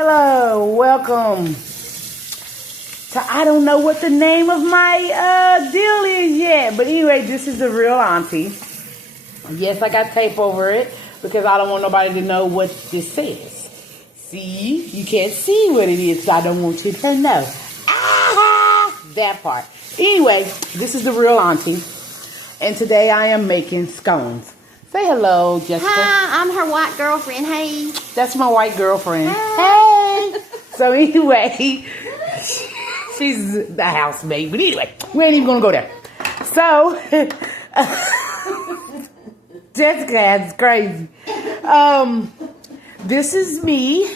Hello, welcome to I don't know what the name of my deal is yet. But anyway, this is the real auntie. Yes, I got tape over it because I don't want nobody to know what this says. See? You can't see what it is, so I don't want you to know. Ah, that part. Anyway, this is the real auntie. And today I am making scones. Say hello, Jessica. Hi, I'm her white girlfriend. Hey. That's my white girlfriend. Hey. So anyway, she's the housemaid. But anyway, we ain't even going to go there. So, Jessica is crazy. This is me,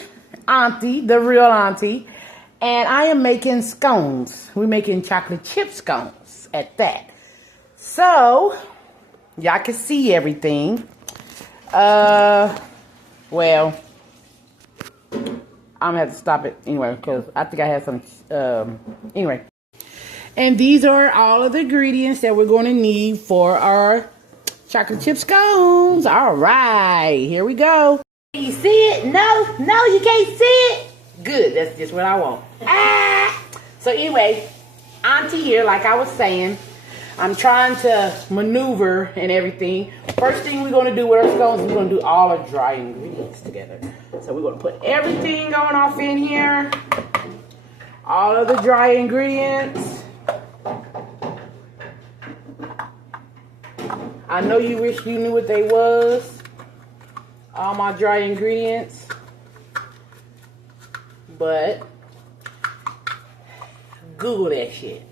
Auntie, the real auntie. And I am making scones. We're making chocolate chip scones at that. So, y'all can see everything. Well, I'm gonna have to stop it anyway because I think I had some. Anyway, and these are all of the ingredients that we're going to need for our chocolate chip scones. All right, here we go. Can you see it? No, you can't see it. Good, that's just what I want. So anyway, Auntie here, like I was saying. I'm trying to maneuver and everything. First thing we're going to do with our scones, we're going to do all our dry ingredients together. So we're going to put everything going off in here. All of the dry ingredients. I know you wish you knew what they was. All my dry ingredients. But Google that shit.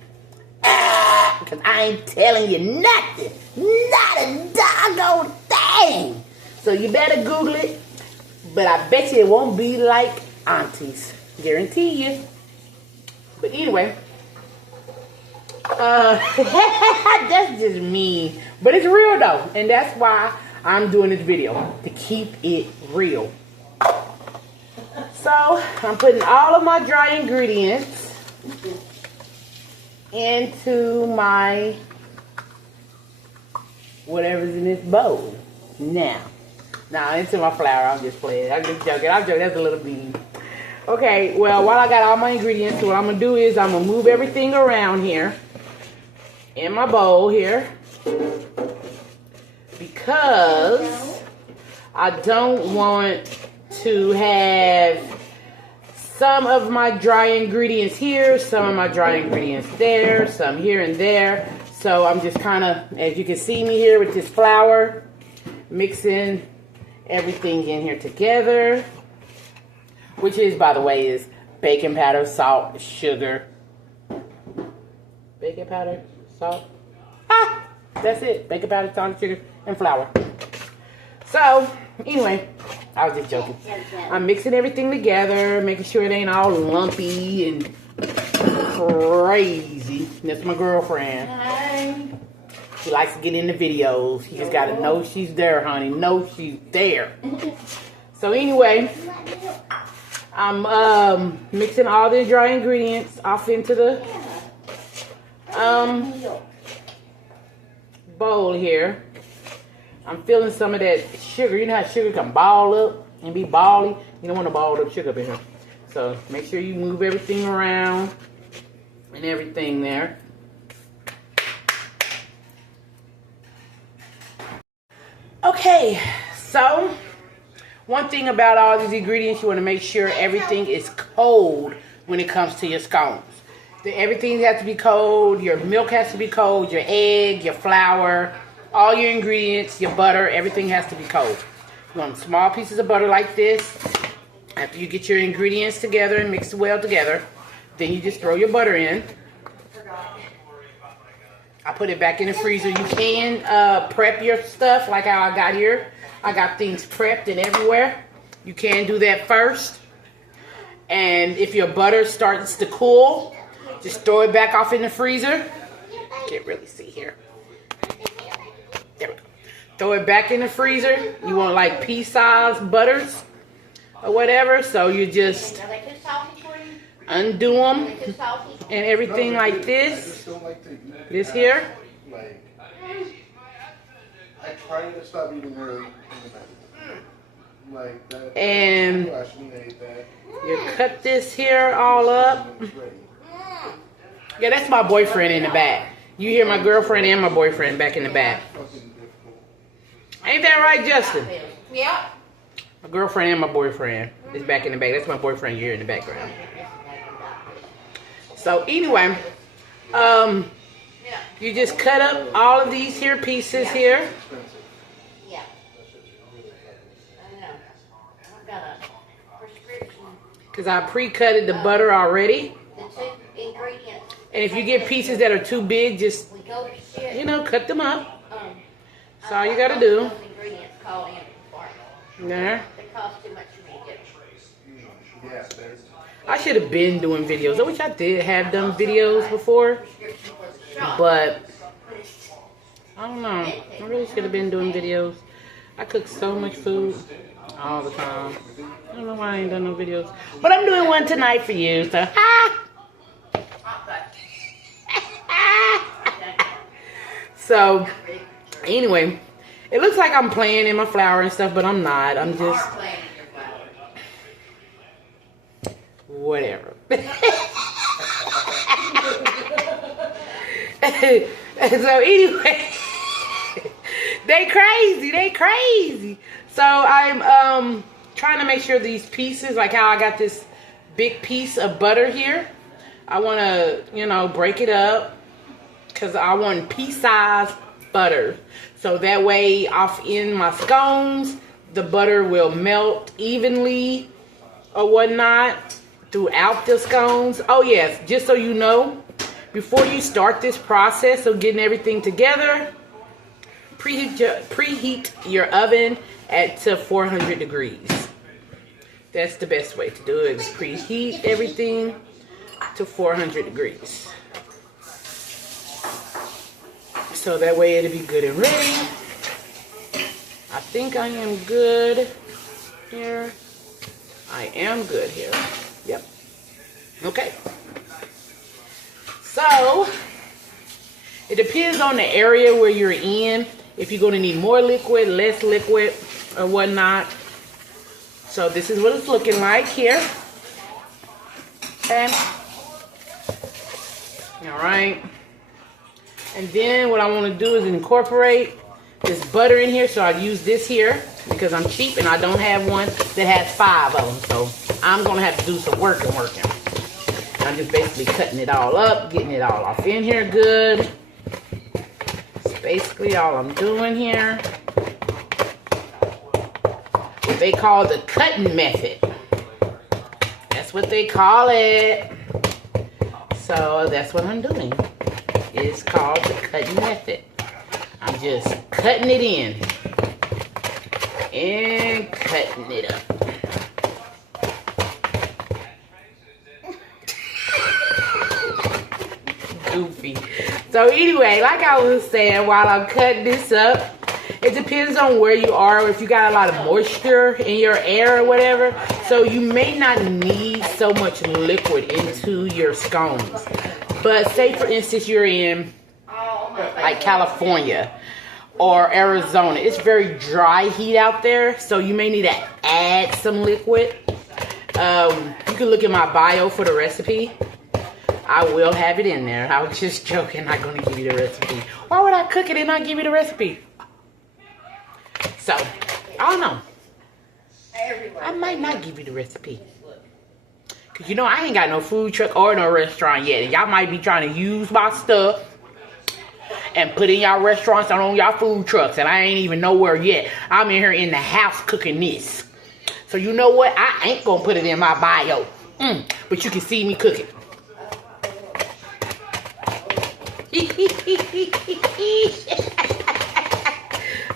Because I ain't telling you nothing. Not a doggone thing. So you better Google it. But I bet you it won't be like Auntie's. Guarantee you. But anyway. That's just me. But it's real though. And that's why I'm doing this video. To keep it real. So I'm putting all of my dry ingredients into my whatever's in this bowl. Now into my flour. I'm just playing. I'm just joking. That's a little bean. Okay, well, while I got all my ingredients, what I'm gonna do is I'm gonna move everything around here in my bowl here because I don't want to have some of my dry ingredients here, some of my dry ingredients there, some here and there. So I'm just kind of, as you can see me here with this flour, mixing everything in here together. Which is, by the way, is baking powder, salt, sugar. Baking powder, salt. That's it. Baking powder, salt, sugar, and flour. So, anyway, I was just joking. I'm mixing everything together, making sure it ain't all lumpy and crazy. That's my girlfriend. Hi. She likes to get in the videos. You just gotta know she's there, honey. Know she's there. So anyway, I'm mixing all the dry ingredients off into the bowl here. I'm feeling some of that sugar. You know how sugar can ball up and be bally? You don't want to ball up sugar up in here. So make sure you move everything around and everything there. Okay, so one thing about all these ingredients, you want to make sure everything is cold when it comes to your scones. Everything has to be cold. Your milk has to be cold. Your egg, your flour, all your ingredients, your butter, everything has to be cold. You want small pieces of butter like this. After you get your ingredients together and mix it well together, then you just throw your butter in. I put it back in the freezer. You can prep your stuff like how I got here. I got things prepped and everywhere. You can do that first. And if your butter starts to cool, just throw it back off in the freezer. Can't really see here. There we go. Throw it back in the freezer. You want like pea-sized butters or whatever. So you just undo them and everything like this. This here. I try to stop eating early. And you cut this here all up. Yeah, that's my boyfriend in the back. You hear my girlfriend and my boyfriend back in the back. Ain't that right, Justin? Yep. My girlfriend and my boyfriend is back in the back. That's my boyfriend here in the background. So anyway, you just cut up all of these here pieces here. Yeah. I know. I've got a prescription. Because I pre-cutted the butter already. The 2 ingredients. And if you get pieces that are too big, just, We go to shit. you know, cut them up. That's all you got to do. Those ingredients called in for me. There. They cost too much for me to get. I should have been doing videos. I wish I did have done videos before. But, I don't know. I really should have been doing videos. I cook so much food all the time. I don't know why I ain't done no videos. But I'm doing one tonight for you. So, So, anyway, it looks like I'm playing in my flour and stuff, but I'm not. I'm just... whatever. So anyway, they crazy. So I'm trying to make sure these pieces, like how I got this big piece of butter here, I want to, you know, break it up because I want pea-sized butter. So that way off in my scones, the butter will melt evenly or whatnot throughout the scones. Oh yes, just so you know, before you start this process of getting everything together, preheat your oven to 400 degrees. That's the best way to do it, is preheat everything to 400 degrees. So that way it'll be good and ready. I think I am good here. I am good here. Yep. Okay. So, it depends on the area where you're in. If you're going to need more liquid, less liquid, or whatnot. So, this is what it's looking like here. Okay. Alright. And then what I want to do is incorporate this butter in here. So, I use this here because I'm cheap and I don't have one that has 5 of them. So, I'm going to have to do some working. I'm just basically cutting it all up, getting it all off in here good. That's basically all I'm doing here. What they call the cutting method. That's what they call it. So that's what I'm doing. It's called the cutting method. I'm just cutting it in. And cutting it up. Goofy. So anyway, like I was saying, while I'm cutting this up, it depends on where you are, if you got a lot of moisture in your air or whatever. So you may not need so much liquid into your scones. But say for instance you're in like California or Arizona. It's very dry heat out there, so you may need to add some liquid. You can look at my bio for the recipe. I will have it in there. I was just joking. I'm not going to give you the recipe. Why would I cook it and not give you the recipe? So, I don't know. I might not give you the recipe. Because, you know, I ain't got no food truck or no restaurant yet. And y'all might be trying to use my stuff and put in y'all restaurants and on y'all food trucks. And I ain't even nowhere yet. I'm in here in the house cooking this. So, you know what? I ain't going to put it in my bio. But you can see me cooking.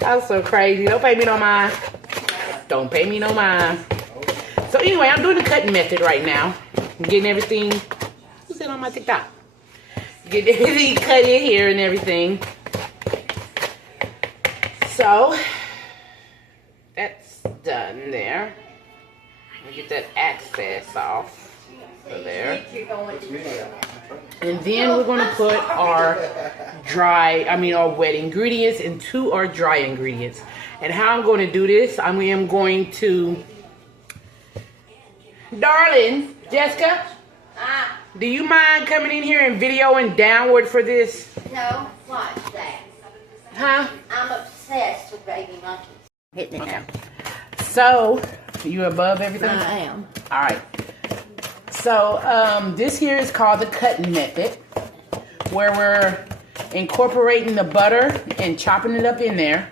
I'm so crazy. Don't pay me no mind. Don't pay me no mind. So anyway, I'm doing the cutting method right now. I'm getting everything. Who's that on my TikTok? Getting everything cut in here and everything. So that's done there. Let me get that excess off of there. And then we're going to put our our wet ingredients into our dry ingredients. And how I'm going to do this, I am going to, darling, Jessica, do you mind coming in here and videoing downward for this? No, watch that. Huh? I'm obsessed with baby monkeys. Hitting it Okay. now. So, you above everything? I am. All right. So, this here is called the cutting method, where we're incorporating the butter and chopping it up in there.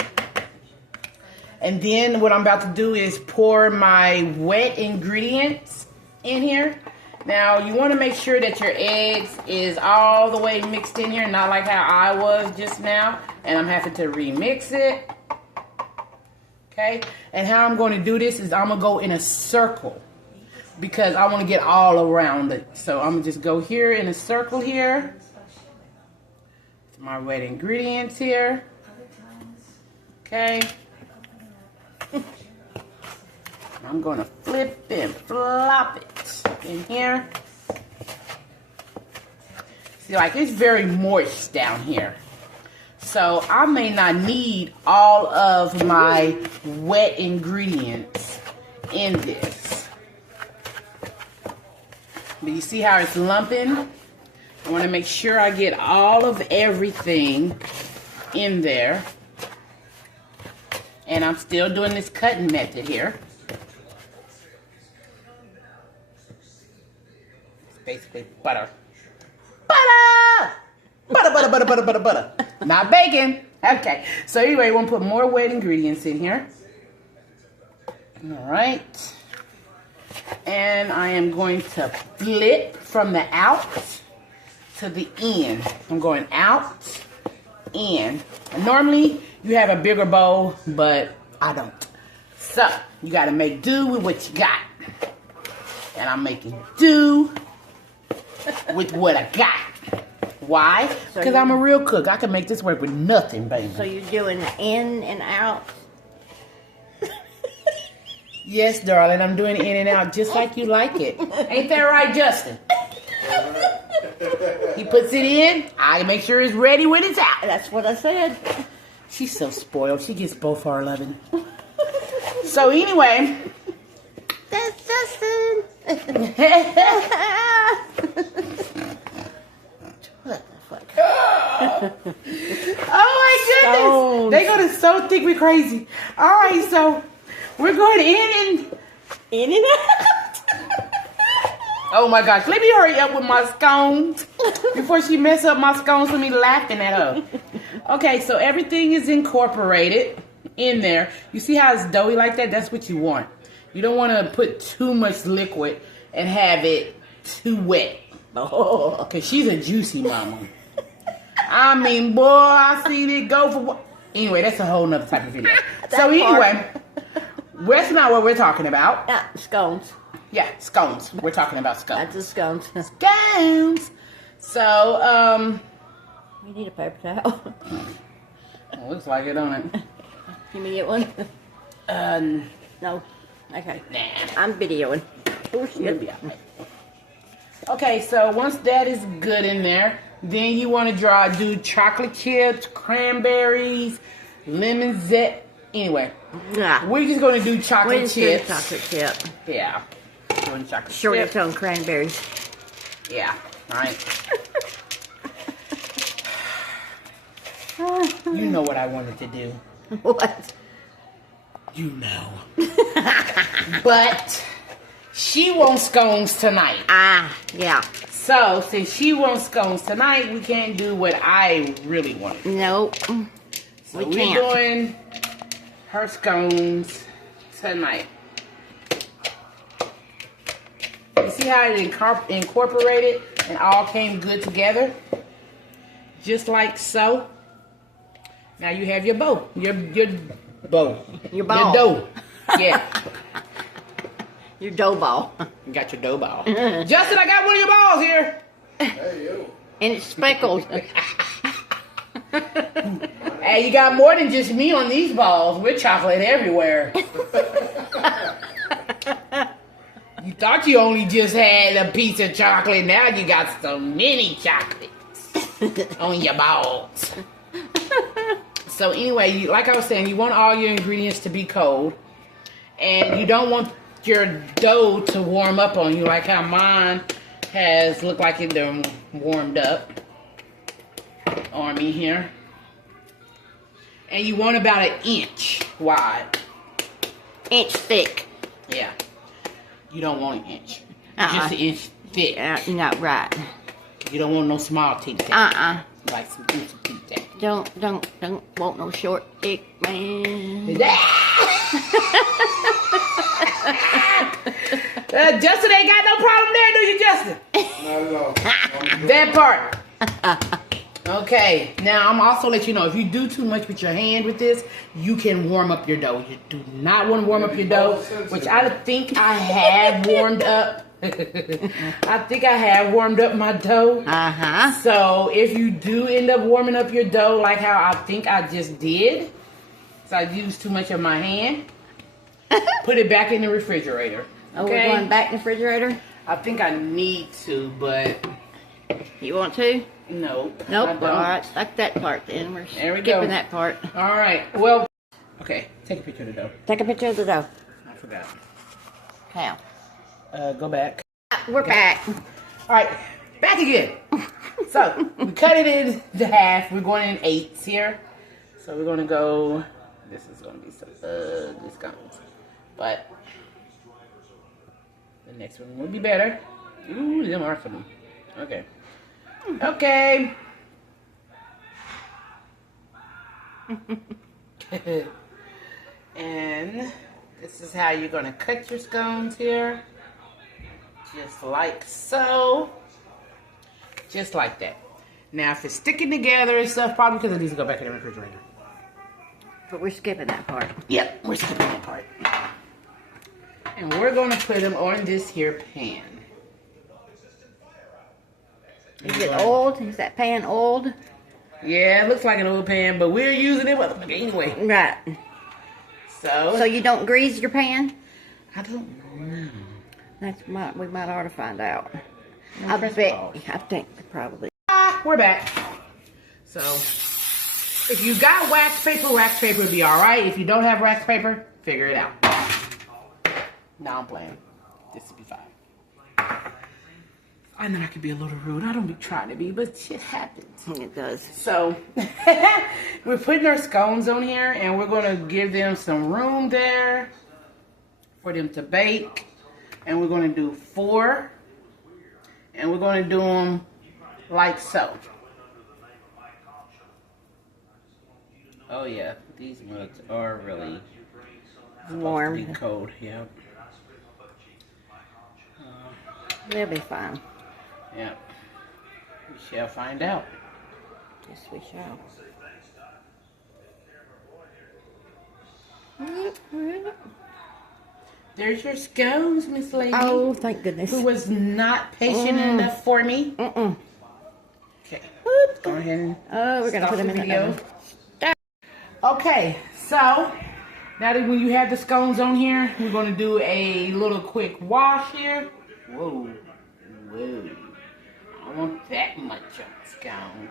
And then what I'm about to do is pour my wet ingredients in here. Now, you want to make sure that your eggs is all the way mixed in here, not like how I was just now. And I'm having to remix it. Okay? And how I'm going to do this is I'm going to go in a circle, because I want to get all around it. So I'm going to just go here in a circle here. My wet ingredients here. Okay. I'm going to flip and flop it in here. See, like, it's very moist down here. So I may not need all of my wet ingredients in this. But you see how it's lumping? I want to make sure I get all of everything in there. And I'm still doing this cutting method here. It's basically butter. Butter! Butter, butter, butter, butter, butter, butter. Not bacon. Okay. So anyway, we're going to put more wet ingredients in here. All right. And I am going to flip from the out to the in. I'm going out, in. Normally, you have a bigger bowl, but I don't. So, you got to make do with what you got. And I'm making do with what I got. Why? Because I'm a real cook. I can make this work with nothing, baby. So you're doing in and out? Yes, darling. I'm doing in and out just like you like it. Ain't that right, Justin? He puts it in. I make sure it's ready when it's out. That's what I said. She's so spoiled. She gets both our loving. So anyway. That's Justin. What the fuck? Oh my goodness. Scones. They go to so thick we crazy. All right, so we're going in and out. Oh my gosh. Let me hurry up with my scones before she mess up my scones with me laughing at her. Okay, so everything is incorporated in there. You see how it's doughy like that? That's what you want. You don't want to put too much liquid and have it too wet. Oh, because she's a juicy mama. I mean, boy, I seen it go for what? Anyway, that's a whole nother type of video. So anyway, that's not what we're talking about. Scones. Yeah, scones. We're talking about scones. That's the scones. Scones. So, We need a paper towel. well, looks like it, don't it? Can we get one? No. Okay. Nah. I'm videoing. Oh, It'll be all right. Okay, so once that is good in there, then you want to do chocolate chips, cranberries, lemon zest. Anyway, we're just going to do chocolate chips. Chocolate chip. Yeah. Doing chocolate Shorty chip. tongue cranberries. Yeah. All right. You know what I wanted to do. What? You know. But she wants scones tonight. Yeah. So, since she wants scones tonight, we can't do what I really want. Nope. So we we're can't. doing her scones tonight. You see how it incorporated and all came good together? Just like so. Now you have your bow. Your bow. Your ball. Your dough. Yeah. Your dough ball. You got your dough ball. Justin, I got one of your balls here. Hey, you. And it's speckled. Hey, you got more than just me on these balls. We're chocolate everywhere. You thought you only just had a piece of chocolate. Now you got so many chocolates on your balls. So So anyway, like I was saying, you want all your ingredients to be cold. And you don't want your dough to warm up on you like how mine has looked like it done warmed up on me here. And you want about 1 inch wide. Inch thick. Yeah. You don't want 1 inch. Just 1 inch thick. Not right. You don't want no small tic tac. Like some tic tac. Don't want no short thick man. Justin ain't got no problem there, do you, Justin? No. That part. Okay, now I'm also let you know, if you do too much with your hand with this, you can warm up your dough. You do not want to warm up your dough, which I think I have warmed up. I think I have warmed up my dough. So if you do end up warming up your dough like how I think I just did, so I used too much of my hand, put it back in the refrigerator. Okay? Oh, we're going back in the refrigerator? I think I need to, but... You want to? Nope. Nope. All right. Like that part then. We're skipping that part. All right. Well, okay. Take a picture of the dough. Take a picture of the dough. I forgot. How? Go back. We're back. All right. Back again. So, we cut it into half. We're going in 8s here. So, we're going to go... This is going to be some ugly scones. But... the next one will be better. Ooh, them are some... Okay. Okay. And this is how you're going to cut your scones here. Just like so. Just like that. Now, if it's sticking together and stuff, probably because it needs to go back in the refrigerator. But we're skipping that part. Yep, we're skipping that part. And we're going to put them on this here pan. Is it old? Is that pan old? Yeah, it looks like an old pan, but we're using it anyway. Right. So you don't grease your pan? I don't know. We might ought to find out. I think probably. We're back. So if you got wax paper would be all right. If you don't have wax paper, figure it out. Now I'm playing. This will be fine. I know I could be a little rude. I don't be trying to be, but shit happens. It does. So, we're putting our scones on here, and we're going to give them some room there for them to bake. And we're going to do 4. And we're going to do them like so. Oh, yeah. These mugs are really warm. Supposed to be cold, yeah. They'll be fine. Yeah. We shall find out. Yes, we shall. There's your scones, Miss Lady. Oh, thank goodness. Who was not patient enough for me. Okay. Go ahead and we're going to put them in the video. Okay, so now that when you have the scones on here, we're going to do a little quick wash here. Whoa. I want that much on the scone.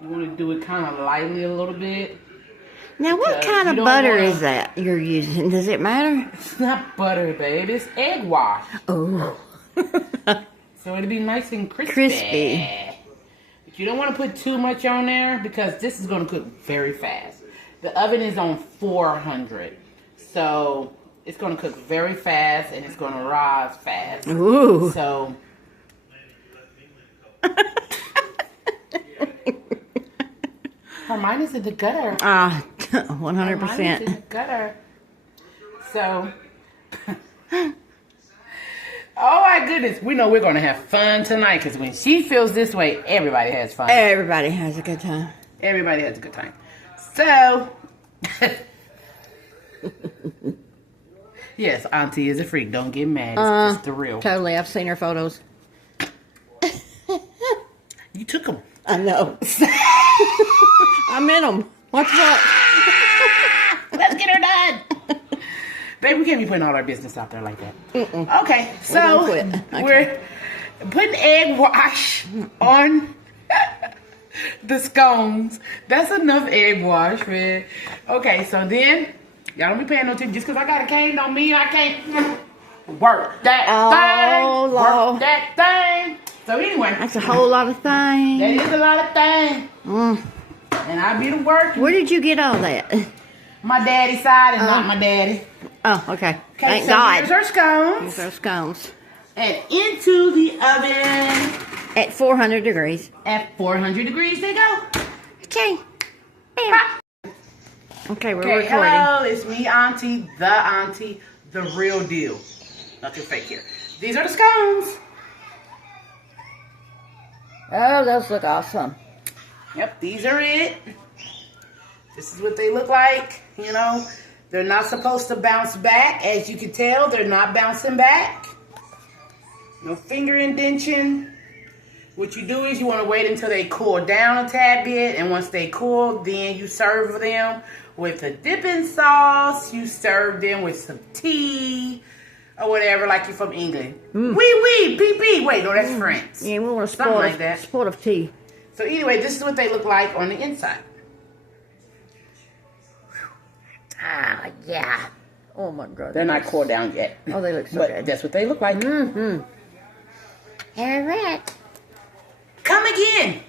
You want to do it kind of lightly a little bit. Now, what kind of butter is that you're using? Does it matter? It's not butter, babe. It's egg wash. Oh. So it'll be nice and crispy. But you don't want to put too much on there because this is going to cook very fast. The oven is on 400. So it's going to cook very fast and it's going to rise fast. Ooh. So... Hermione's in the gutter. 100%. Hermione's in the gutter. So... Oh my goodness. We know we're going to have fun tonight because when she feels this way, everybody has fun. Everybody has a good time. Everybody has a good time. So... Yes, Auntie is a freak. Don't get mad. It's just the real. Totally. I've seen her photos. You took them. I know. I'm in them. What's up? Let's get her done. Babe, we can't be putting all our business out there like that. Okay, so we're putting egg wash on the scones. That's enough egg wash, man. Okay, so then, y'all don't be paying no attention. Just because I got a cane don't mean I can't work that thing. Lord. Work that thing. So anyway. That's a whole lot of things. That is a lot of things. And I be to work. Where did you get all that? My daddy's side and not my daddy. Oh, okay. Okay, Thank so God. here's our scones. Here's our scones. And into the oven. At 400 degrees. At 400 degrees they go. Okay. Pop. Okay, we're Okay, recording. hello, it's me, Auntie, the real deal. Nothing fake here. These are the scones. Oh, those look awesome. Yep, these are it. This is what they look like. You know, they're not supposed to bounce back. As you can tell, they're not bouncing back. No finger indention. What you do is you want to wait until they cool down a tad bit. And once they cool, then you serve them with a dipping sauce. You serve them with some tea or whatever, like you're from England. Wee, pee. Wait, no, that's French. Yeah, we want a Something like that. spot of tea. So anyway, this is what they look like on the inside. Ah, yeah. Oh, my God. They're not cooled down yet. Oh, they look so But good. that's what they look like. Mm-hmm. All right. Come again.